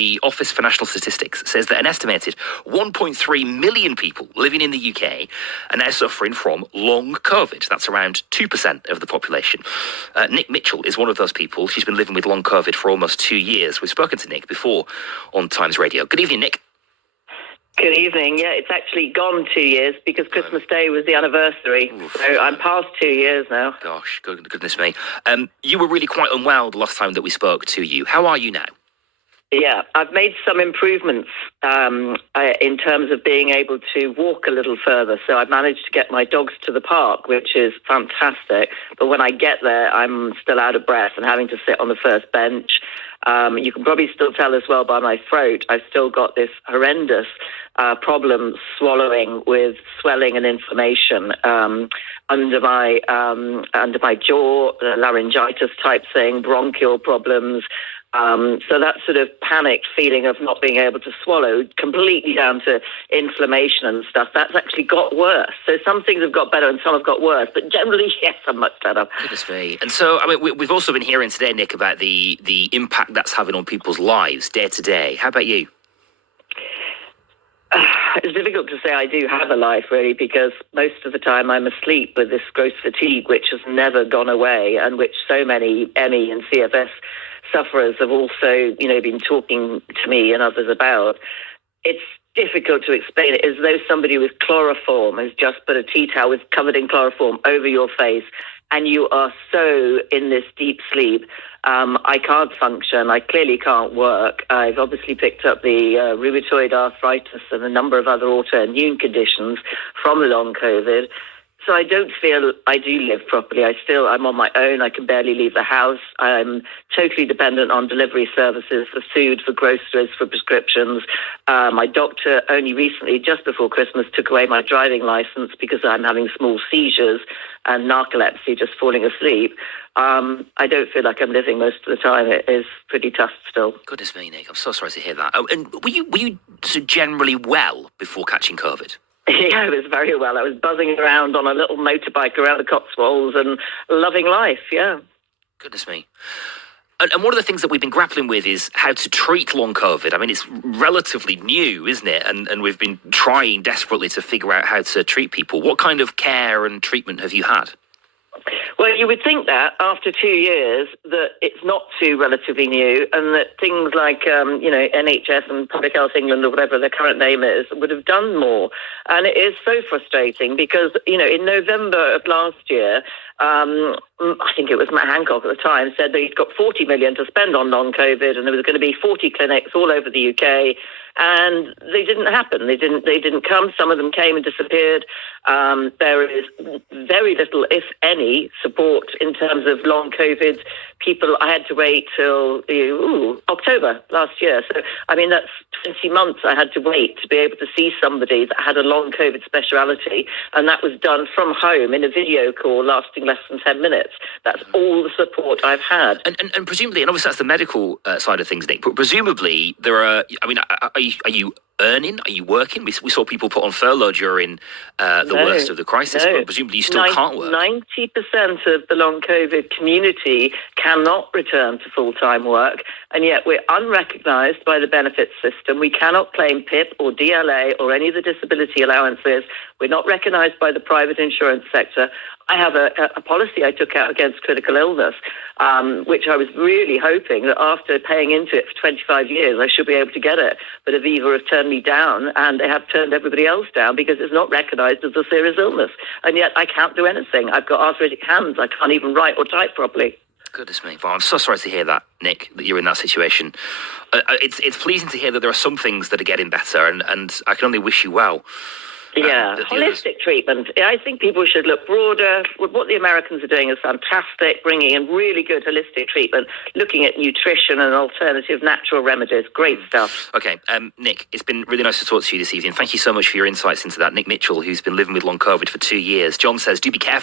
The Office for National Statistics says that an estimated 1.3 million people living in the UK are now suffering from long COVID. That's around 2% of the population. Nick Mitchell is one of those people. She's been living with long COVID for almost 2 years. We've spoken to Nick before on Times Radio. Good evening, Nick. Good evening. Yeah, it's actually gone 2 years because Christmas Day was the anniversary. Oof. So I'm past 2 years now. Gosh, goodness me. You were really quite unwell the last time that we spoke to you. How are you now? Yeah, I've made some improvements in terms of being able to walk a little further. So I've managed to get my dogs to the park, which is fantastic. But when I get there, I'm still out of breath and having to sit on the first bench. You can probably still tell as well by my throat, I've still got this horrendous problem swallowing with swelling and inflammation under my jaw, laryngitis type thing, bronchial problems. So that sort of panicked feeling of not being able to swallow, completely down to inflammation and stuff, that's actually got worse. So some things have got better and some have got worse, but generally, yes, I'm much better. Goodness me. And so, I mean, we've also been hearing today, Nick, about the impact that's having on people's lives day to day. How about you? It's difficult to say I do have a life, really, because most of the time I'm asleep with this gross fatigue, which has never gone away, and which so many ME and CFS sufferers have also, been talking to me and others about. It's difficult to explain it as though somebody with chloroform has just put a tea towel covered in chloroform over your face, and you are so in this deep sleep. I can't function. I clearly can't work. I've obviously picked up the rheumatoid arthritis and a number of other autoimmune conditions from the long COVID. So I don't feel I do live properly. I'm on my own. I can barely leave the house. I'm totally dependent on delivery services for food, for groceries, for prescriptions. My doctor only recently, just before Christmas, took away my driving license because I'm having small seizures and narcolepsy, just falling asleep. I don't feel like I'm living most of the time. It is pretty tough still. Goodness me, Nick. I'm so sorry to hear that. Oh, and were you generally well before catching COVID? Yeah, I was very well. I was buzzing around on a little motorbike around the Cotswolds and loving life, yeah. Goodness me. And one of the things that we've been grappling with is how to treat long COVID. I mean, it's relatively new, isn't it? And we've been trying desperately to figure out how to treat people. What kind of care and treatment have you had? Well, you would think that after 2 years that it's not too relatively new and that things like, NHS and Public Health England or whatever their current name is would have done more. And it is so frustrating because, in November of last year, I think it was Matt Hancock at the time, said that he'd got 40 million to spend on long COVID and there was going to be 40 clinics all over the UK. And they didn't happen. They didn't come. Some of them came and disappeared. There is very little, if any, support in terms of long COVID. I had to wait till October last year. So, I mean, that's 20 months I had to wait to be able to see somebody that had a long COVID speciality. And that was done from home in a video call lasting less than 10 minutes. That's all the support I've had. And presumably, and obviously that's the medical side of things, Nick, but presumably there are, are you earning? Are you working? We saw people put on furlough during the worst of the crisis, but presumably you still can't work. 90% of the long COVID community cannot return to full-time work, and yet we're unrecognised by the benefits system. We cannot claim PIP or DLA or any of the disability allowances. We're not recognised by the private insurance sector. I have a policy I took out against critical illness, which I was really hoping that after paying into it for 25 years, I should be able to get it. But Aviva have turned me down, and they have turned everybody else down because it's not recognised as a serious illness. And yet I can't do anything. I've got arthritic hands. I can't even write or type properly. Goodness me. Well, I'm so sorry to hear that, Nick, that you're in that situation. It's pleasing to hear that there are some things that are getting better, and I can only wish you well. Yeah, holistic treatment. I think people should look broader. What the Americans are doing is fantastic, bringing in really good holistic treatment, looking at nutrition and alternative natural remedies. Great stuff. Okay, Nick, it's been really nice to talk to you this evening. Thank you so much for your insights into that. Nick Mitchell, who's been living with long COVID for 2 years. John says, do be careful.